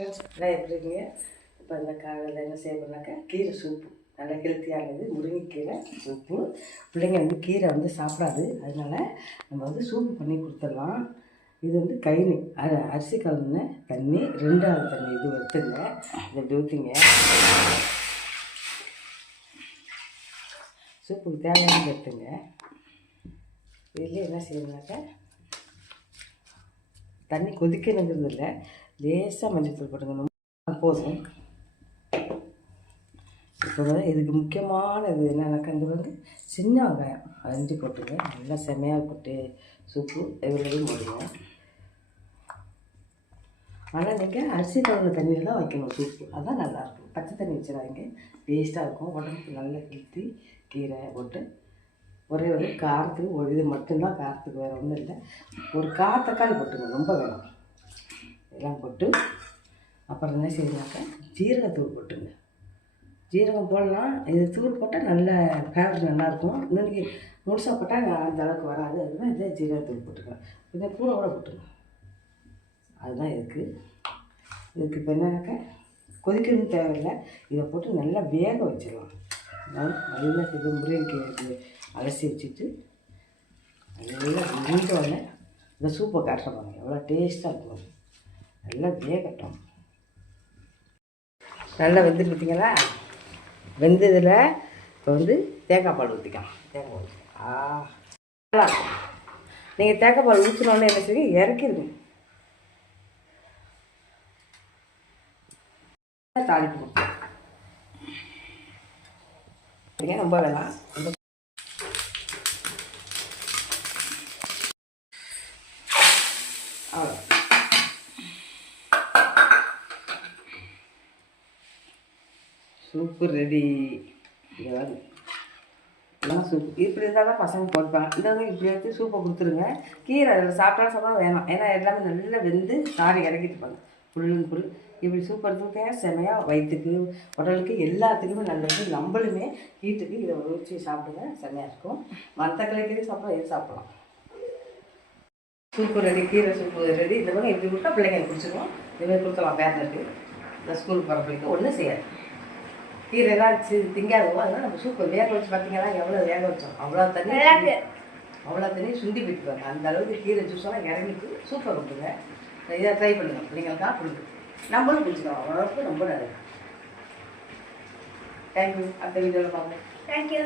எல்லாம் எப்படி இருக்கீங்க? இப்போ இந்த காலையில் என்ன செய்யணும்னாக்கா கீரை சூப்பு, நல்லா ஹெல்த்தியானது முருங்கைக்கீரை சூப்பு. பிள்ளைங்க வந்து கீரை வந்து சாப்பிடாது, அதனால நம்ம வந்து சூப்பு பண்ணி கொடுத்துடலாம். இது வந்து கைனி அரிசி கலந்த தண்ணி, 2வது தண்ணி இது எடுத்துங்க, இதை இப்படி ஊற்றிங்க. சூப்புக்கு தேவையானது எடுத்துங்க. இதில் என்ன செய்யணும்னாக்கா தண்ணி கொதிக்கணுங்கிறது இல்லை, லேசாக மஞ்சள் போட்டுக்கணும், போதும். இப்போ இதுக்கு முக்கியமான இது என்னென்னாக்கா இந்த வந்து சின்ன வெங்காயம் அரிஞ்சு போட்டுங்க, நல்லா செமையாக போட்டு சூப்பு எவ்வளோவும் போடுங்க. ஆனால் நீங்கள் அரிசி கலந்த தண்ணியில் தான் வைக்கணும் சூப்பு, அதுதான் நல்லாயிருக்கும். பச்சை தண்ணி வச்சிடாதீங்க, டேஸ்ட்டாக இருக்கும். உடம்புக்கு நல்லா கிழ்த்தி கீரை போட்டு ஒரே ஒரு காரத்துக்கு ஒரு இது மட்டும்தான், காரத்துக்கு வேறு ஒன்றும் இல்லை. ஒரு தக்காளி போட்டுங்க, ரொம்ப வேணும். எல்லாம் போட்டு அப்புறம் என்ன செய்யணுனாக்கா ஜீரகத்தூள் போட்டுங்க. ஜீரகம் போடலாம், இது தூள் போட்டால் நல்ல ஃபேவரட் நல்லாயிருக்கும். இன்னொன்று முழுசாக போட்டால் அந்த அளவுக்கு வராது, அதுதான் இதே ஜீரகத்தூள் போட்டுக்கலாம். இதை கூட போட்டுங்க, அதுதான் இதுக்கு இப்போ என்னன்னாக்கா கொதிக்கணும்னு தேவையில்லை. இதை போட்டு நல்லா வேக வச்சிடலாம். நல்லா இது முருங்கைக்கு அலசி வச்சுட்டு நல்லா வெந்தோடனே இந்த சூப்பை காட்டுறாங்க, எவ்வளோ டேஸ்ட்டாக இருக்கும். நல்லா வேகட்டும். நல்லா வெந்துட்டு பார்த்தீங்களா? வெந்ததில் இப்போ வந்து தேங்காய் பால் ஊற்றிக்கலாம். தேங்காய் பால் நல்லா இருக்கும். நீங்கள் தேங்காய் பால் ஊற்றினோடனே என்ன செய்யுங்க, இறக்கிடுங்க. தாளிப்பு ரொம்ப வேணாம். அவ்வளோ சூப்பு ரெடி. ஏதாவது இதெல்லாம் சூப்பு இப்படி இருந்தால் தான் பசங்க போட்பாங்க. இந்த வந்து இப்படி எடுத்து சூப்பை கொடுத்துருங்க. கீரை அதில் சாப்பிட்டா வேணாம், ஏன்னா எல்லாமே நல்லா வெந்து சாரி இறக்கிட்டுப்பாங்க புல்லுன்னு புல். இப்படி சூப் எடுத்துக்கிட்டே செமையாக வயிற்றுக்கு உடலுக்கு எல்லாத்துக்குமே நல்லது. நம்மளுமே வீட்டுக்கு இதை ஊற்றி சாப்பிடுங்க, செமையாக இருக்கும். மற்ற கிளைக்கீரை சாப்பிடலாம், எது சாப்பிடலாம். சூப்பு ரெடி, கீரை சூப்பு ரெடி. இந்த மாதிரி இப்படி கொடுத்தா பிள்ளைங்க குடிச்சிடுவோம். இதுமாதிரி கொடுத்தலாம் பேரனுக்கு, இந்த ஸ்கூலுக்கு போகிற பிள்ளைங்க ஒன்றும் செய்யாது. கீரைலாம் திங்காதுவோ, அதனால் நம்ம சூப்பை வேக வச்சு பார்த்தீங்கன்னா எவ்வளோ வேக வச்சோம், அவ்வளோ தண்ணி சுண்டி போயிட்டுருவாங்க. அந்த அளவுக்கு கீரை ஜூஸெல்லாம் இறங்கிட்டு சூப்பை கொடுத்துங்க. இதை ட்ரை பண்ணுங்கள், பிள்ளைங்களுக்காக கொடுங்க, நம்மளும் குடிச்சிக்கலாம். அவ்வளோக்கு ரொம்ப நல்லது. தேங்க்யூ. அடுத்த வீடியோவில் பார்ப்போம். தேங்க்யூ.